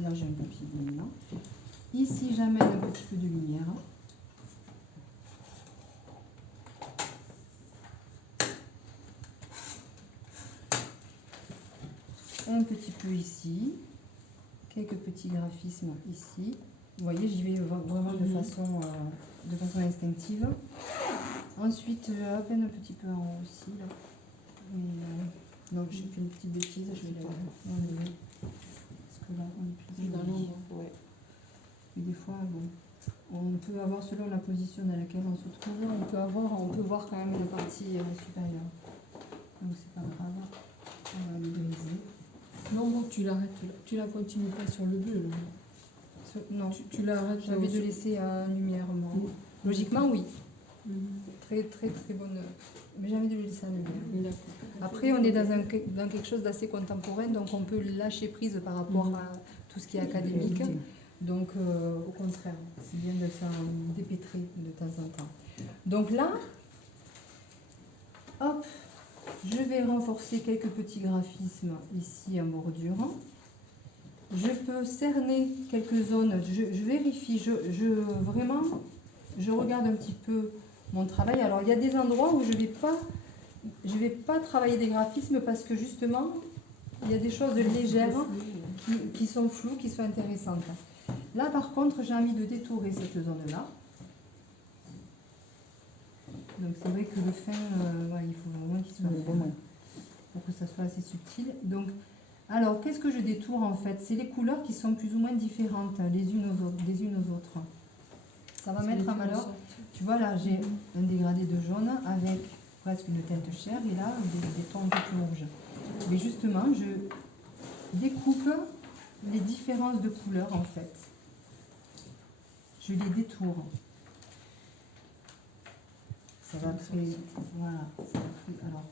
Là, j'ai un papier luminant. Ici, j'amène un petit peu de lumière. Un petit peu ici. Quelques petits graphismes ici. Vous voyez, j'y vais vraiment de façon instinctive. Ensuite, à peine un petit peu en haut aussi. Là. Donc, j'ai fait une petite bêtise. Je vais l'enlever. Parce que là, on est plus dans l'ombre. Ouais. Et des fois, bon, on peut avoir, selon la position dans laquelle on se trouve, on peut voir quand même la partie supérieure. Donc, c'est pas grave. On va le briser. Non, tu l'arrêtes, tu la continues pas sur le bleu. Là. Non, tu l'arrêtes. J'ai envie de laisser en lumière. Logiquement, oui. Très, très, très bonne. Mais j'ai envie de le laisser en lumière. Après, on est dans quelque chose d'assez contemporain, donc on peut lâcher prise par rapport à tout ce qui est académique. Donc, au contraire, c'est bien de s'en dépêtrer de temps en temps. Donc là, hop, je vais renforcer quelques petits graphismes ici en bordure. Je peux cerner quelques zones. Je vérifie, vraiment, je regarde un petit peu mon travail. Alors, il y a des endroits où je vais pas travailler des graphismes parce que justement, il y a des choses légères qui sont floues, qui sont intéressantes. Là, par contre, j'ai envie de détourer cette zone-là. Donc, c'est vrai que le fin, il faut vraiment qu'il soit fin pour que ça soit assez subtil. Donc, alors, qu'est-ce que je détourne en fait? C'est les couleurs qui sont plus ou moins différentes les unes aux autres. Ça va mettre en valeur. Tu vois, là, j'ai un dégradé de jaune avec presque une teinte chair et là, des tons un peu plus rouges. Mais justement, je découpe les différences de couleurs en fait. Je les détourne. Ça va très... Voilà. Ça va très, alors,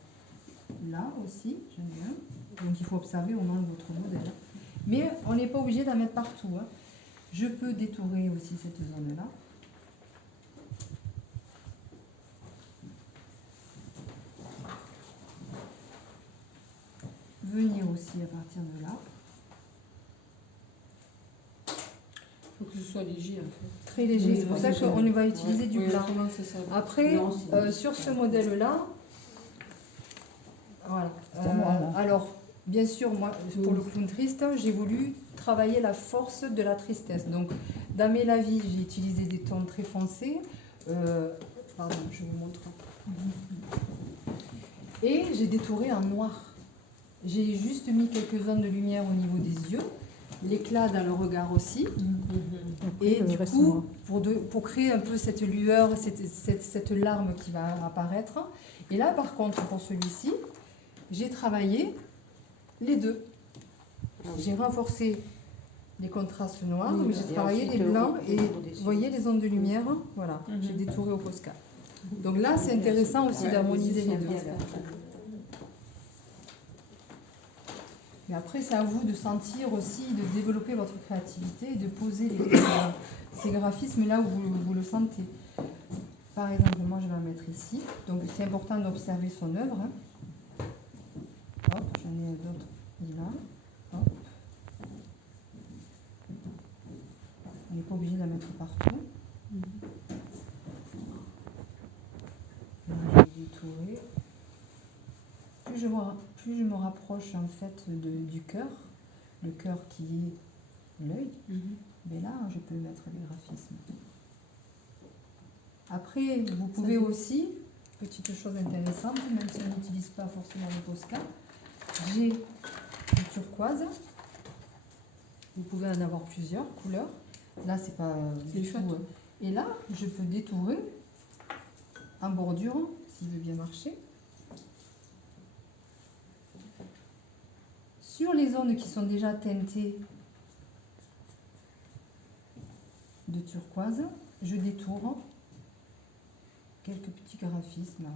là aussi, j'en ai un. Donc, il faut observer au moins votre modèle. Mais on n'est pas obligé d'en mettre partout. Hein. Je peux détourer aussi cette zone-là. Venir aussi à partir de là. Il faut que ce soit léger en fait. Très léger, c'est pour ça qu'on va utiliser du blanc. Après, non, sur ce modèle-là, voilà. Alors, bien sûr, moi, pour le clown triste, j'ai voulu travailler la force de la tristesse. Donc, dans mes lavis, j'ai utilisé des tons très foncés. Pardon, je vous montre. Et j'ai détouré en noir. J'ai juste mis quelques zones de lumière au niveau des yeux, l'éclat dans le regard aussi. Et du coup, pour créer un peu cette lueur, cette larme qui va apparaître. Et là, par contre, pour celui-ci, j'ai travaillé les deux. J'ai renforcé les contrastes noirs, mais j'ai travaillé les blancs et vous voyez les ondes de lumière, voilà, j'ai détouré au Posca. Donc là, c'est intéressant aussi d'harmoniser les deux. Mais après, c'est à vous de sentir aussi, de développer votre créativité et de poser ces graphismes là où vous le sentez. Par exemple, moi, je vais en mettre ici. Donc, c'est important d'observer son œuvre. Hein. Hop, j'en ai d'autres là. Hop. On n'est pas obligé de la mettre partout. Là, je vais détourer. Plus je me rapproche en fait du cœur, le cœur qui est l'œil, mais là je peux mettre les graphismes. Après, vous pouvez aussi, petite chose intéressante, même si on n'utilise pas forcément le Posca, j'ai du turquoise. Vous pouvez en avoir plusieurs couleurs. Là, c'est pas du tout. Et là, je peux détourer en bordure, s'il veut bien marcher. Sur les zones qui sont déjà teintées de turquoise, je détourne quelques petits graphismes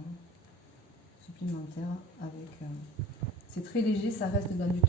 supplémentaires avec. C'est très léger, ça reste dans du